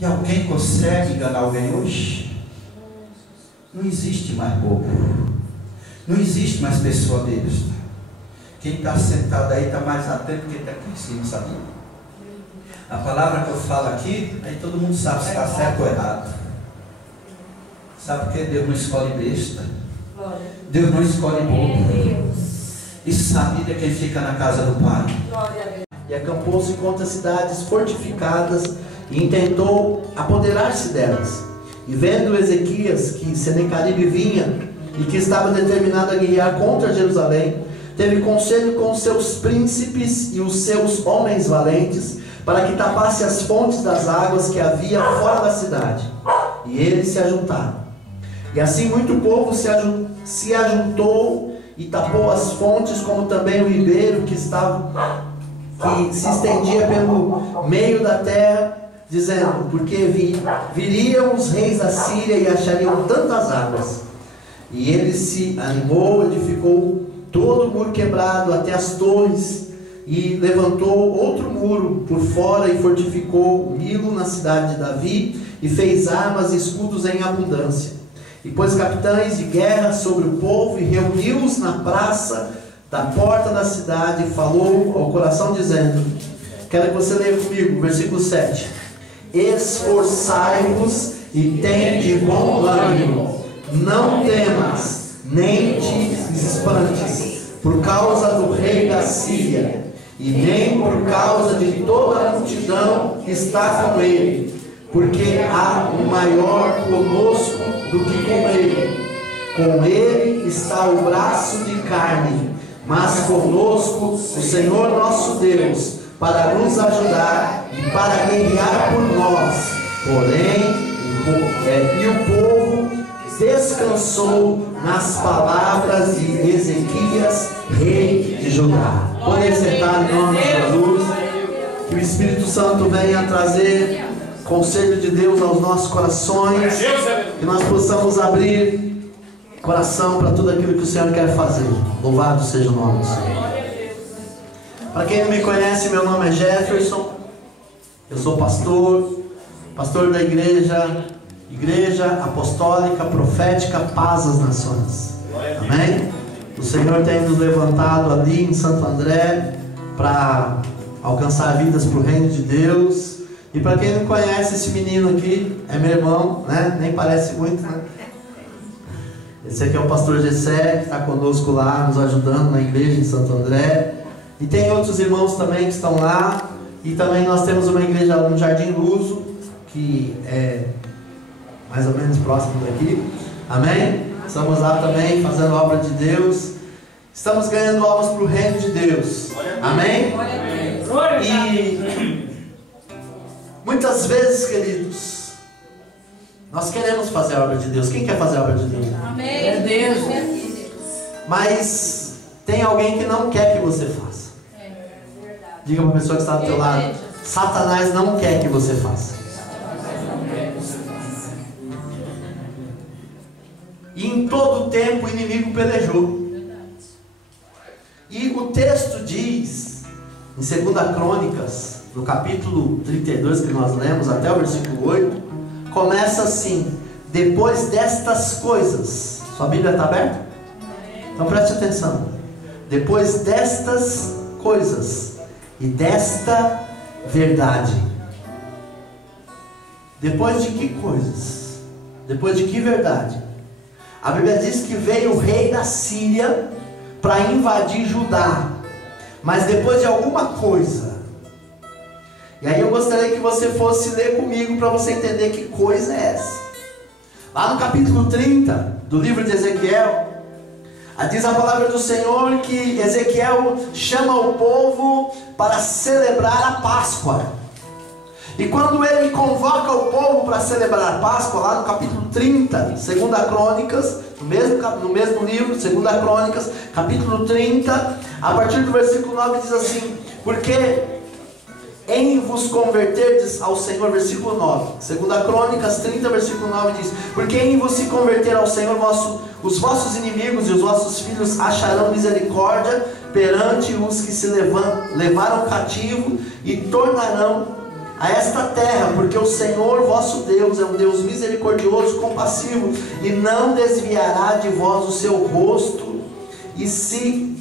Que alguém consegue enganar alguém hoje? Não existe mais bobo. Não existe mais pessoa besta. Quem está sentado aí está mais atento que quem está aqui em cima, sabia? A palavra que eu falo aqui, aí todo mundo sabe se está certo ou errado. Sabe por que Deus não escolhe besta? Deus não escolhe bobo. E sabia quem fica na casa do Pai. E acampou-se contra cidades fortificadas e intentou apoderar-se delas. E vendo Ezequias que Senaqueribe vinha e que estava determinado a guerrear contra Jerusalém, teve conselho com os seus príncipes e os seus homens valentes, para que tapasse as fontes das águas que havia fora da cidade. E eles se ajuntaram. E assim muito povo se ajuntou e tapou as fontes, como também o ribeiro que se estendia pelo meio da terra, dizendo: porque viriam os reis da Síria e achariam tantas águas. E ele se animou, edificou todo o muro quebrado até as torres, e levantou outro muro por fora e fortificou Milo na cidade de Davi, e fez armas e escudos em abundância. E pôs capitães de guerra sobre o povo e reuniu-os na praça da porta da cidade, e falou ao coração dizendo: quero que você leia comigo, versículo 7. Esforçai-vos e tende bom ânimo, não temas, nem te espantes, por causa do rei da Síria, e nem por causa de toda a multidão que está com ele, porque há um maior conosco do que com ele. Com ele está o braço de carne, mas conosco o Senhor nosso Deus, para nos ajudar e para guerrear por nós. Porém, o povo descansou nas palavras de Ezequias, rei de Judá. Podem sentar em nome de Jesus. Que o Espírito Santo venha trazer conselho de Deus aos nossos corações, que nós possamos abrir coração para tudo aquilo que o Senhor quer fazer. Louvado seja o nome do Senhor. Para quem não me conhece, meu nome é Jefferson. Eu sou pastor da Igreja Apostólica Profética Paz das Nações. Amém? O Senhor tem nos levantado ali em Santo André para alcançar vidas para o reino de Deus. E para quem não conhece, esse menino aqui é meu irmão, né? Nem parece muito, né? Esse aqui é o pastor Gessé, que está conosco lá, nos ajudando na igreja em Santo André. E tem outros irmãos também que estão lá. E também nós temos uma igreja no Jardim Luso, que é mais ou menos próximo daqui. Amém? Estamos lá também fazendo a obra de Deus. Estamos ganhando almas para o reino de Deus. Amém? E muitas vezes, queridos, nós queremos fazer a obra de Deus. Quem quer fazer a obra de Deus? Amém. É Deus. Mas tem alguém que não quer que você faça. Diga para a pessoa que está do teu lado: Satanás não quer que você faça. E em todo o tempo o inimigo pelejou. E o texto diz, em 2 Crônicas, no capítulo 32 que nós lemos até o versículo 8, começa assim: depois destas coisas. Sua Bíblia está aberta? Então preste atenção. Depois destas coisas e desta verdade. Depois de que coisas? Depois de que verdade? A Bíblia diz que veio o rei da Síria para invadir Judá, mas depois de alguma coisa. E aí eu gostaria que você fosse ler comigo para você entender que coisa é essa. Lá no capítulo 30 do livro de Ezequiel, diz a palavra do Senhor que Ezequiel chama o povo para celebrar a Páscoa. E quando ele convoca o povo para celebrar a Páscoa, lá no capítulo 30, 2 Crônicas, no mesmo livro, 2 Crônicas, capítulo 30, a partir do versículo 9 diz assim: porque em vos converterdes ao Senhor, versículo 9, 2 Crônicas 30, versículo 9 diz: porque em vos se converter ao Senhor os vossos inimigos e os vossos filhos acharão misericórdia perante os que se levaram cativo, e tornarão a esta terra, porque o Senhor vosso Deus é um Deus misericordioso, compassivo, e não desviará de vós o seu rosto, e se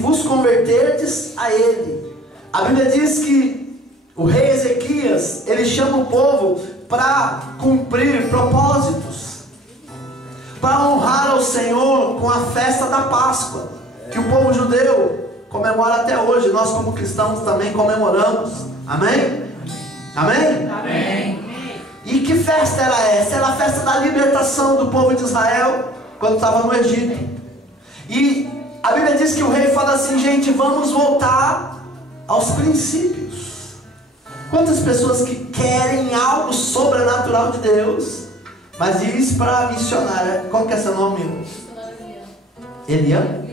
vos converterdes a Ele. A Bíblia diz que o rei Ezequias, ele chama o povo para cumprir propósitos, para honrar ao Senhor com a festa da Páscoa, que o povo judeu comemora até hoje. Nós como cristãos também comemoramos. Amém? Amém? Amém. E que festa era essa? Era a festa da libertação do povo de Israel, quando estava no Egito. E a Bíblia diz que o rei fala assim: gente, vamos voltar aos princípios. Quantas pessoas que querem algo sobrenatural de Deus, mas diz para a missionária, como que é seu nome? Elian?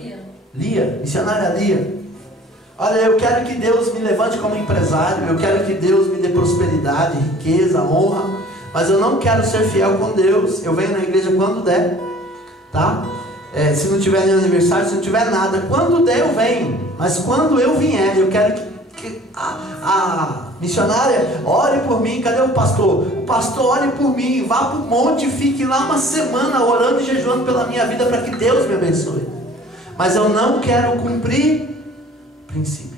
Lia, missionária Lia. Olha, eu quero que Deus me levante como empresário, eu quero que Deus me dê prosperidade, riqueza, honra, mas eu não quero ser fiel com Deus. Eu venho na igreja quando der, tá? Se não tiver nenhum aniversário, se não tiver nada, quando der eu venho, mas quando eu vier, eu quero que a missionária ore por mim. Cadê o pastor? O pastor ore por mim, vá para o monte e fique lá uma semana orando e jejuando pela minha vida para que Deus me abençoe. Mas eu não quero cumprir princípio.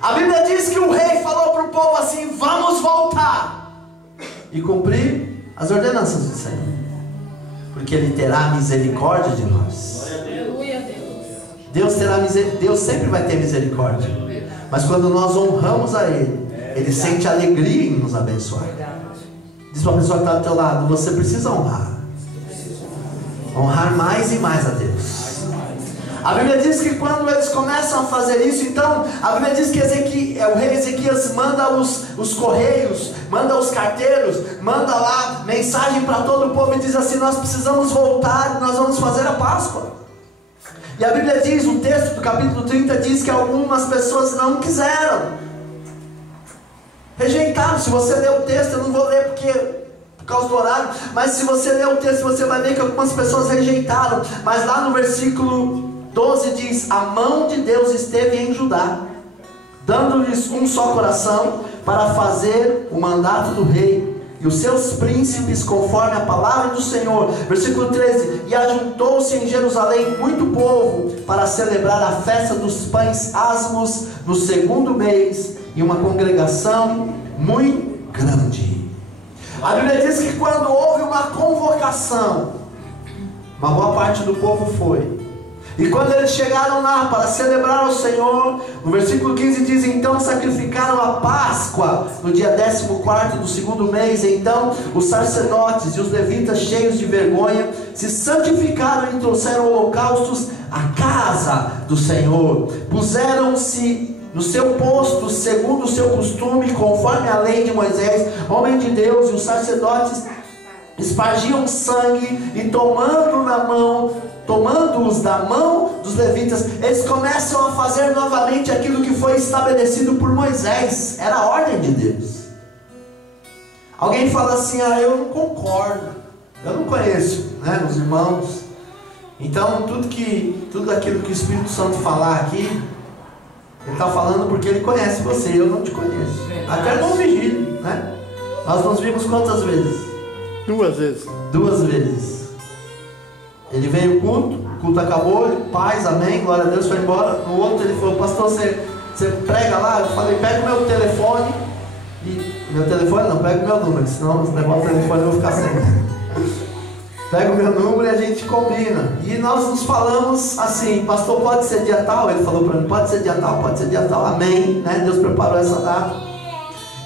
A Bíblia diz que o rei falou para o povo assim: vamos voltar e cumprir as ordenanças do Senhor, porque Ele terá misericórdia de nós. Deus sempre vai ter misericórdia, mas quando nós honramos a Ele, Ele sente alegria em nos abençoar. Diz para a pessoa que está do teu lado: você precisa honrar mais e mais a Deus. A Bíblia diz que quando eles começam a fazer isso, então a Bíblia diz que o rei Ezequias manda os correios, manda os carteiros, manda lá mensagem para todo o povo e diz assim: nós precisamos voltar, nós vamos fazer a Páscoa. E a Bíblia diz, o texto do capítulo 30 diz que algumas pessoas não quiseram, rejeitaram. Se você ler o texto, eu não vou ler por causa do horário, mas se você ler o texto, você vai ver que algumas pessoas rejeitaram. Mas lá no versículo 12 diz: a mão de Deus esteve em Judá, dando-lhes um só coração para fazer o mandato do rei e os seus príncipes conforme a palavra do Senhor. Versículo 13: e ajuntou-se em Jerusalém muito povo para celebrar a festa dos pães asmos no segundo mês, e uma congregação muito grande. A Bíblia diz que quando houve uma convocação, uma boa parte do povo foi. E quando eles chegaram lá para celebrar ao Senhor, no versículo 15 diz: então sacrificaram a Páscoa no dia 14º do segundo mês. Então os sacerdotes e os levitas, cheios de vergonha, se santificaram e trouxeram holocaustos à casa do Senhor. Puseram-se no seu posto, segundo o seu costume, conforme a lei de Moisés, homem de Deus, e os sacerdotes espargiam sangue, e tomando-os da mão dos levitas, eles começam a fazer novamente aquilo que foi estabelecido por Moisés. Era a ordem de Deus. Alguém fala assim: eu não concordo, eu não conheço, né, os irmãos. Então tudo aquilo que o Espírito Santo falar aqui, Ele está falando porque Ele conhece você. Eu não te conheço. Até no vigílio, né? Nós nos vimos quantas vezes? 2 vezes. 2 vezes. Ele veio o culto acabou, paz, amém, glória a Deus, foi embora. No outro ele falou: pastor, você prega lá? Eu falei: pega o meu telefone. Meu telefone não, pega o meu número, senão se levar o telefone eu vou ficar sem. Pega o meu número e a gente combina. E nós nos falamos assim: pastor, pode ser dia tal? Ele falou para mim: pode ser dia tal, pode ser dia tal, amém, né? Deus preparou essa data.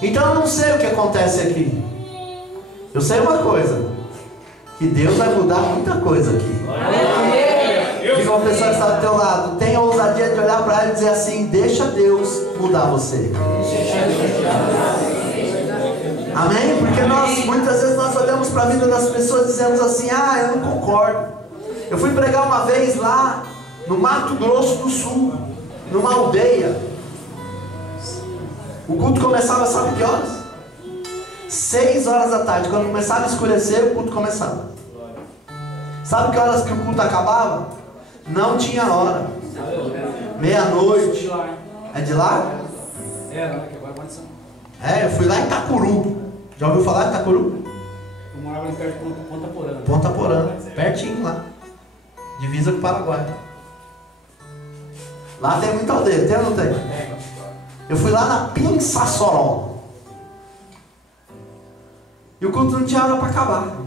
Então eu não sei o que acontece aqui. Eu sei uma coisa: que Deus vai mudar muita coisa aqui. Diga uma pessoa que está do teu lado: tenha a ousadia de olhar para ela e dizer assim: deixa Deus mudar você. Amém? Porque muitas vezes nós olhamos para a vida das pessoas e dizemos assim: eu não concordo. Eu fui pregar uma vez lá no Mato Grosso do Sul, numa aldeia. O culto começava, sabe que horas? 6 horas da tarde. Quando começava a escurecer, o culto começava. Sabe que horas que o culto acabava? Não tinha hora. Meia-noite. É de lá? Era, né? Que agora pode ser. Eu fui lá em Itacuru. Já ouviu falar de Itacuru? Eu morava ali perto de Ponta Porã. Ponta Porã, pertinho lá. Divisa com o Paraguai. Lá tem muita aldeia, tem ou não tem? Eu fui lá na Pinsassoró. E o culto não tinha hora para acabar.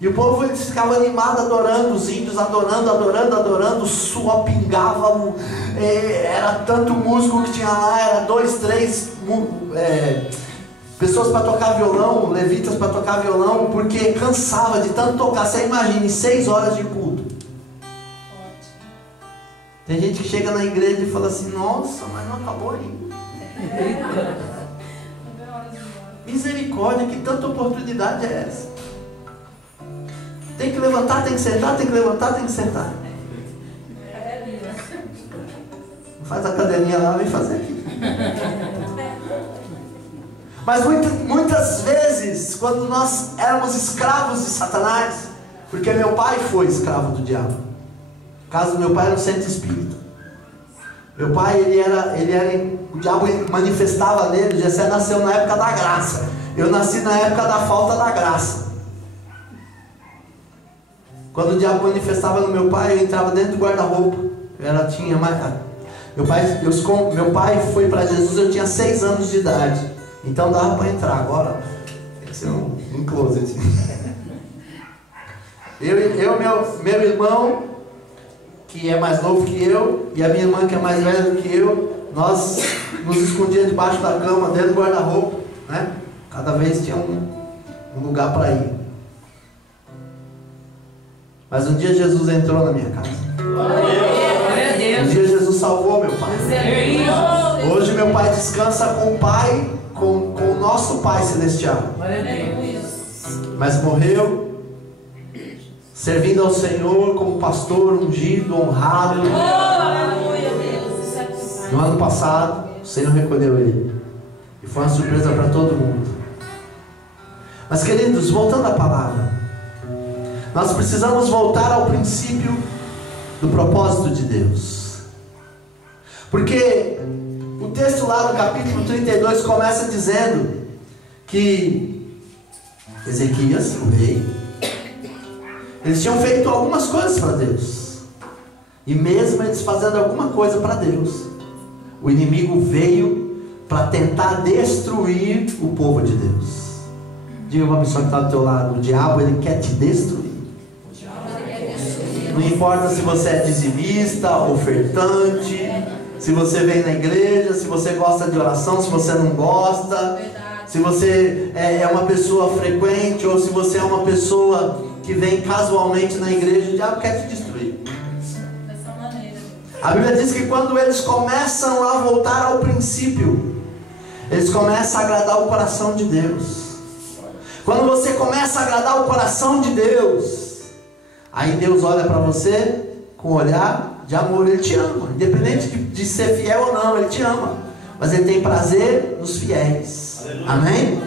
E o povo eles ficava animado adorando, os índios adorando, o suor pingava, era tanto músico que tinha lá, era 2, 3 pessoas para tocar violão, levitas para tocar violão, porque cansava de tanto tocar. Você imagine 6 horas de culto. Tem gente que chega na igreja e fala assim: nossa, mas não acabou ainda. Misericórdia, que tanta oportunidade é essa? Tem que levantar, tem que sentar, tem que levantar, tem que sentar. Faz a cadelinha lá, vem fazer aqui. Mas muitas vezes, quando nós éramos escravos de Satanás, porque meu pai foi escravo do diabo. No caso do meu pai era um centro espírita. Meu pai, o diabo manifestava nele. Jessé nasceu na época da graça. Eu nasci na época da falta da graça. Quando o diabo manifestava no meu pai, eu entrava dentro do guarda-roupa. Meu pai foi para Jesus, eu tinha 6 anos de idade. Então dava para entrar. Agora tem que ser um closet. Meu irmão, que é mais novo que eu, e a minha irmã, que é mais velha do que eu, nós nos escondíamos debaixo da cama, dentro do guarda-roupa, né? Cada vez tinha um lugar para ir. Mas um dia Jesus entrou na minha casa. Um dia Jesus salvou meu pai. Hoje meu pai descansa com o Pai, com o nosso Pai Celestial. Mas morreu servindo ao Senhor como pastor ungido, honrado. No ano passado o Senhor recolheu ele. E foi uma surpresa para todo mundo. Mas queridos, voltando à palavra, nós precisamos voltar ao princípio do propósito de Deus. Porque o texto lá no capítulo 32 começa dizendo que Ezequias, o rei, eles tinham feito algumas coisas para Deus. E mesmo eles fazendo alguma coisa para Deus, o inimigo veio para tentar destruir o povo de Deus. Diga para a pessoa que está do teu lado: o diabo, ele quer te destruir. Não importa se você é dizimista, ofertante, se você vem na igreja, se você gosta de oração, se você não gosta, se você é uma pessoa frequente ou se você é uma pessoa que vem casualmente na igreja, o diabo quer te destruir. A Bíblia diz que quando eles começam a voltar ao princípio, eles começam a agradar o coração de Deus. Quando você começa a agradar o coração de Deus, aí Deus olha para você com um olhar de amor. Ele te ama, independente de ser fiel ou não, Ele te ama. Mas Ele tem prazer nos fiéis. Amém?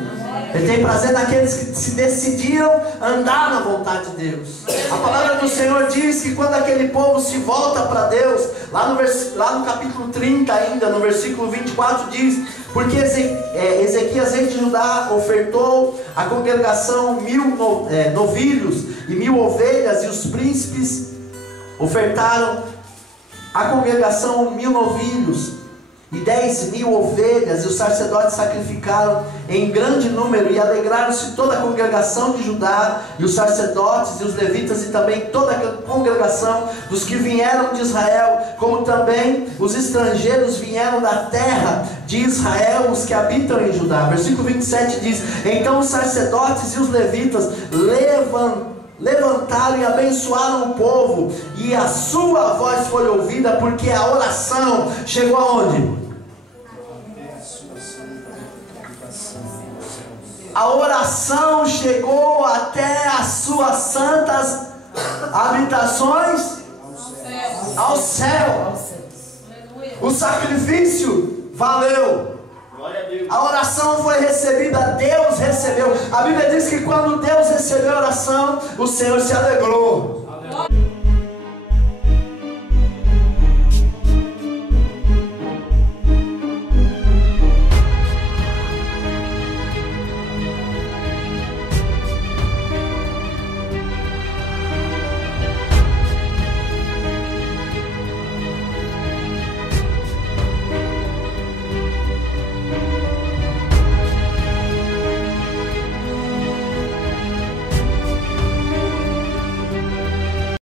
Ele tem prazer naqueles que se decidiram andar na vontade de Deus. A palavra do Senhor diz que quando aquele povo se volta para Deus, lá no capítulo 30 ainda, no versículo 24 diz: porque Ezequias, rei de Judá, ofertou à congregação 1000 novilhos e 1000 ovelhas, e os príncipes ofertaram à congregação 1000 novilhos e 10.000 ovelhas, e os sacerdotes sacrificaram em grande número, e alegraram-se toda a congregação de Judá, e os sacerdotes e os levitas, e também toda a congregação dos que vieram de Israel, como também os estrangeiros vieram da terra de Israel, os que habitam em Judá. Versículo 27 diz: então os sacerdotes e os levitas levantaram e abençoaram o povo, e a sua voz foi ouvida, porque a oração chegou aonde? A oração chegou até as suas santas habitações, ao céu. O sacrifício valeu. A oração foi recebida, Deus recebeu. A Bíblia diz que quando Deus recebeu a oração, o Senhor se alegrou.